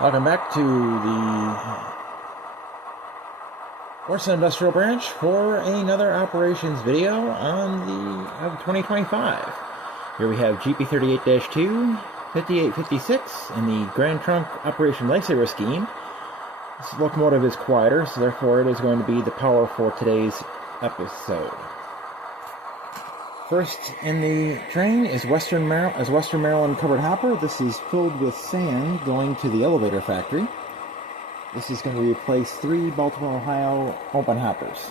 Welcome back to the Orson Industrial Branch for another operations video on the of 2025. Here we have GP38-2, 5856 in the Grand Trunk Operation Lifesaver scheme. This locomotive is quieter, so therefore it is going to be the power for today's episode. First in the train is Western Maryland covered hopper. This is filled with sand going to the elevator factory. This is going to replace 3 Baltimore, Ohio open hoppers.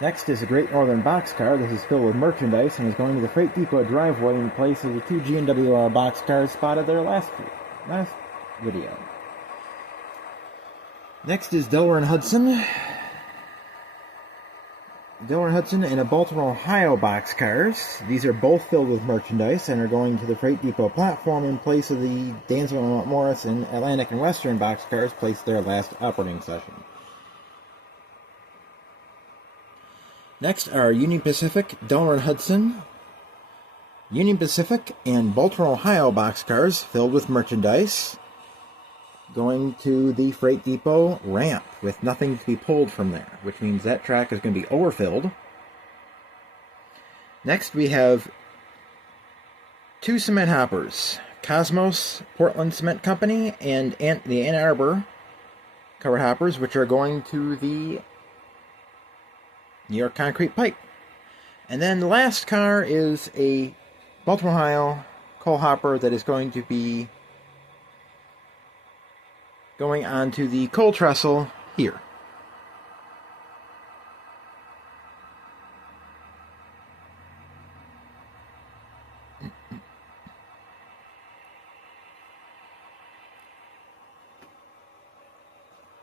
Next is a Great Northern boxcar. This is filled with merchandise and is going to the freight depot driveway in place of the 2 G&WR boxcars spotted there last video. Next is Delaware and Hudson. Delaware and Hudson and a Baltimore, Ohio boxcars. These are both filled with merchandise and are going to the freight depot platform in place of the Dansville and Mount Morris and Atlantic and Western boxcars placed their last operating session. Next are Union Pacific, Delaware and Hudson, Union Pacific, and Baltimore, Ohio boxcars filled with merchandise going to the freight depot ramp with nothing to be pulled from there, which means that track is going to be overfilled. Next we have 2 cement hoppers, Cosmos Portland Cement Company and the Ann Arbor covered hoppers, which are going to the New York Concrete Pipe. And then the last car is a Baltimore, Ohio coal hopper that is going to be going on to the coal trestle here.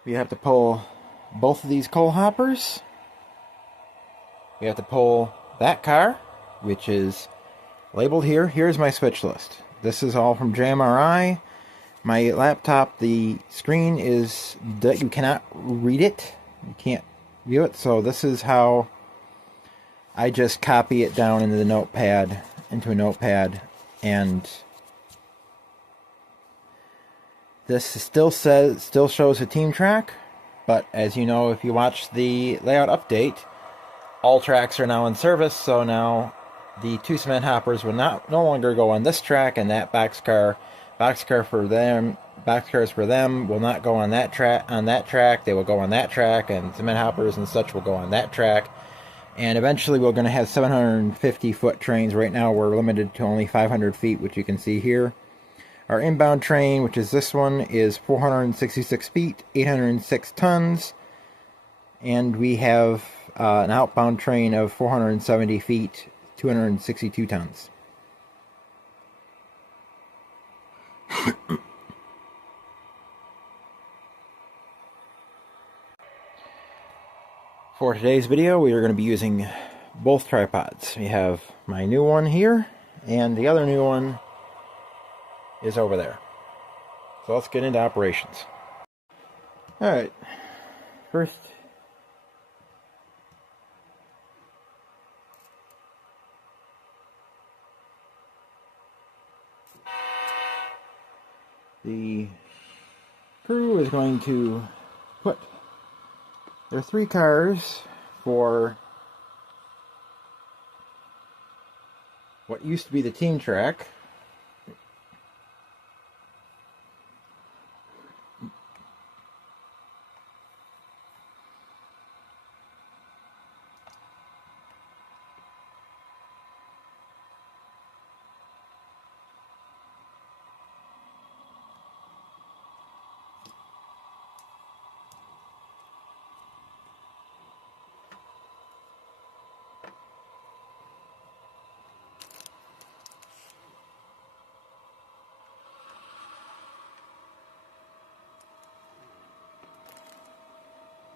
We have to pull both of these coal hoppers. We have to pull that car, which is labeled here. Here's my switch list. This is all from JMRI. My laptop, the screen is that you cannot read it. You can't view it. So this is how I just copy it down into a notepad, and this still shows a team track, but as you know, if you watch the layout update, all tracks are now in service. So now the 2 cement hoppers will no longer go on this track, and that boxcars for them will not go on that track. They will go on that track, and cement hoppers and such will go on that track. And eventually we're going to have 750-foot trains. Right now we're limited to only 500 feet, which you can see here. Our inbound train, which is this one, is 466 feet, 806 tons. And we have an outbound train of 470 feet, 262 tons. For today's video, we are going to be using both tripods. We have my new one here, and the other new one is over there. So let's get into operations. Alright, first, the crew is going to put their 3 cars for what used to be the team track.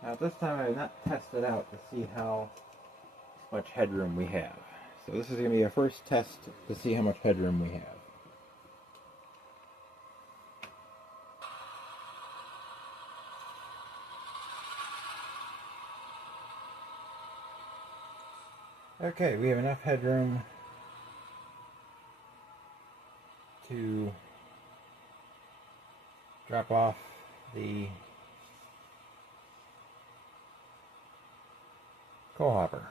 Now this time I have not tested out to see how much headroom we have. So this is going to be our first test to see how much headroom we have. Okay, we have enough headroom to drop off the coal hopper.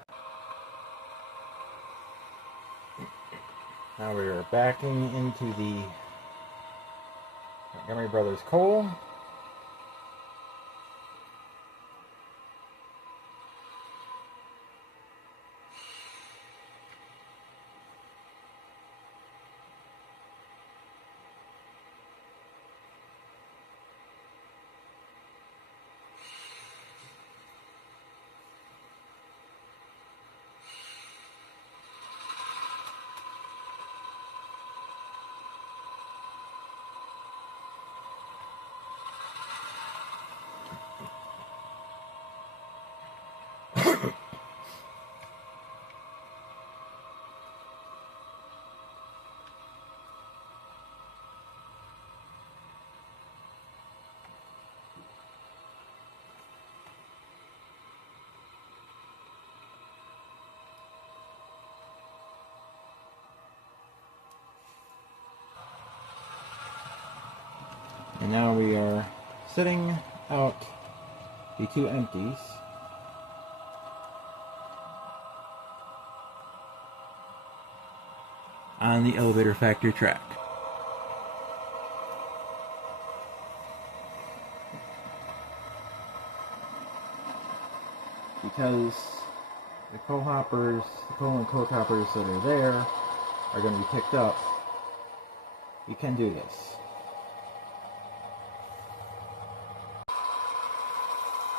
Now we are backing into the Montgomery Brothers coal. And now we are sitting out the two empties. On the elevator factory track. Because the coal hoppers, the coal and coke hoppers that are there are going to be picked up, you can do this.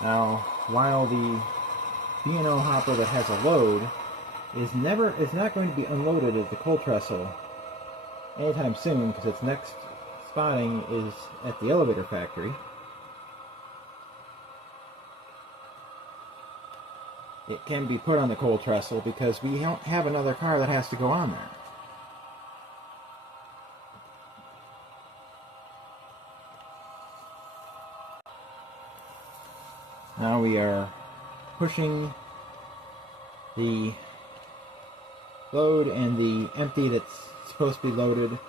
Now, while the B&O hopper that has a load is not going to be unloaded at the coal trestle anytime soon, because its next spotting is at the elevator factory. It can be put on the coal trestle because we don't have another car that has to go on there. Now we are pushing the load and the empty that's supposed to be loaded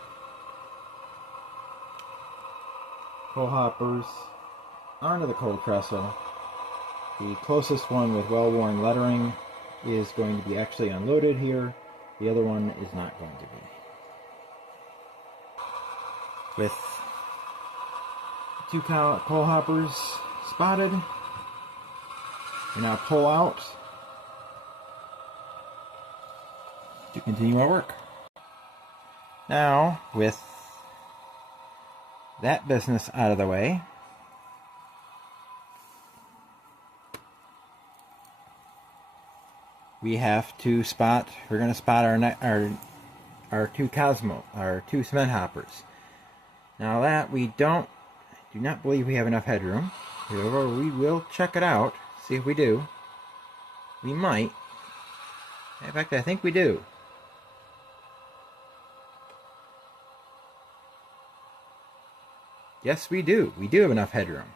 coal hoppers onto the coal trestle. The closest one with well-worn lettering is going to be actually unloaded here. The other one is not going to be. With two coal hoppers spotted, we now pull out to continue our work. Now, with that business out of the way, we have to spot, we're going to spot our two Cosmo, our two cement hoppers. Now that we do not believe we have enough headroom. However, we will check it out, see if we do. We might. In fact, I think we do. Yes, we do. We do have enough headroom.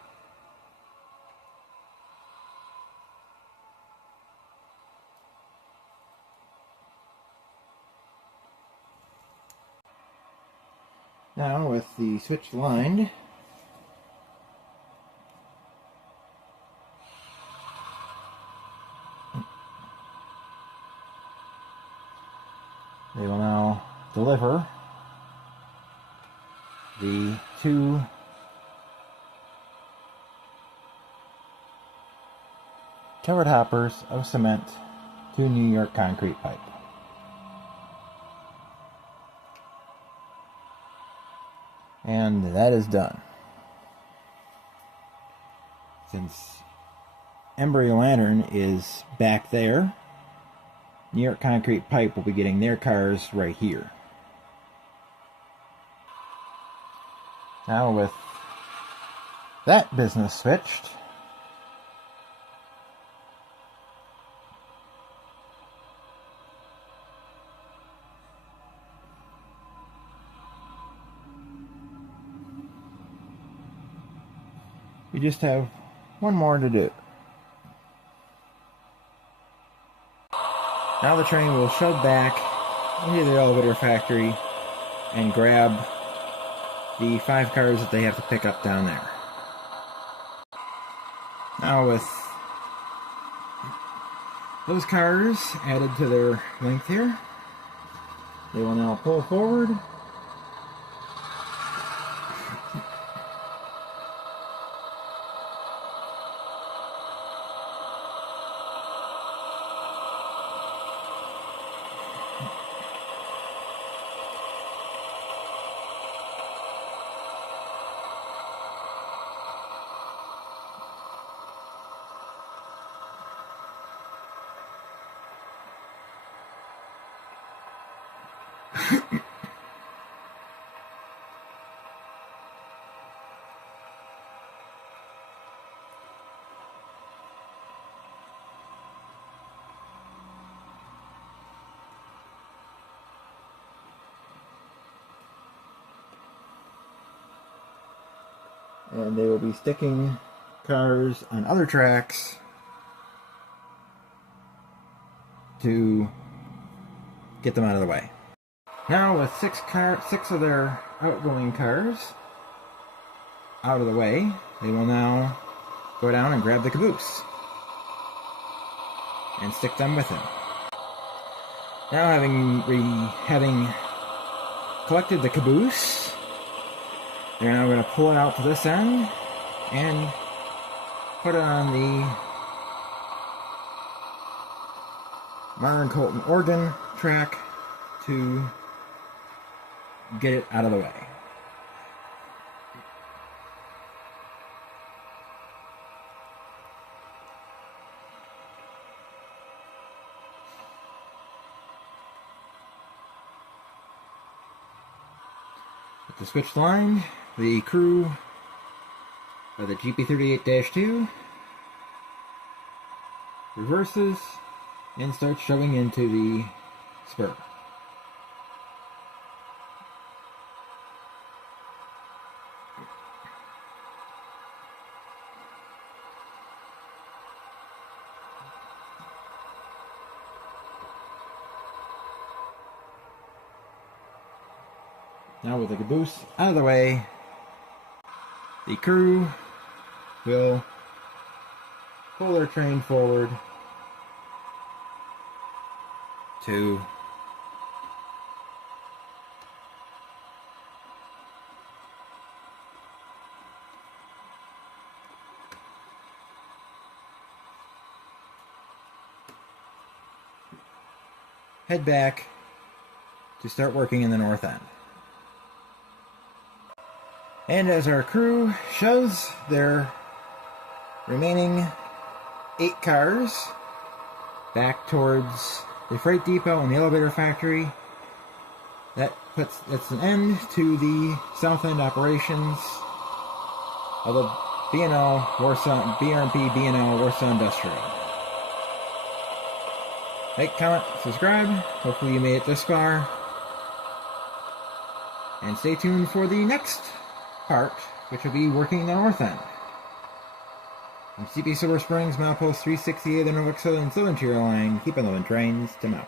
Now, with the switch lined, they will now deliver the two covered hoppers of cement to New York Concrete Pipe. And that is done. Since Embry Lantern is back there, New York Concrete Pipe will be getting their cars right here. Now with that business switched, we just have one more to do. Now the train will shove back into the elevator factory and grab the 5 cars that they have to pick up down there. Now with those cars added to their length here, they will now pull forward. And they will be sticking cars on other tracks to get them out of the way. Now with 6 of their outgoing cars out of the way, they will now go down and grab the caboose and stick them with him. Now having collected the caboose, they're now going to pull it out to this end and put it on the Myron Colton Oregon track to get it out of the way. With the switched line, the crew of the GP38-2 reverses and starts shoving into the spur. Now with the caboose out of the way, the crew will pull their train forward to head back to start working in the north end. And as our crew shoves their remaining 8 cars back towards the freight depot and the elevator factory, that's an end to the south end operations of the BRP B&L Warsaw Industrial. Like, comment, subscribe. Hopefully you made it this far. And stay tuned for the next part, which will be working the north end. From CP Silver Springs, Milepost 368 of the Norfolk Southern Tier Line, keep on the trains to Mount.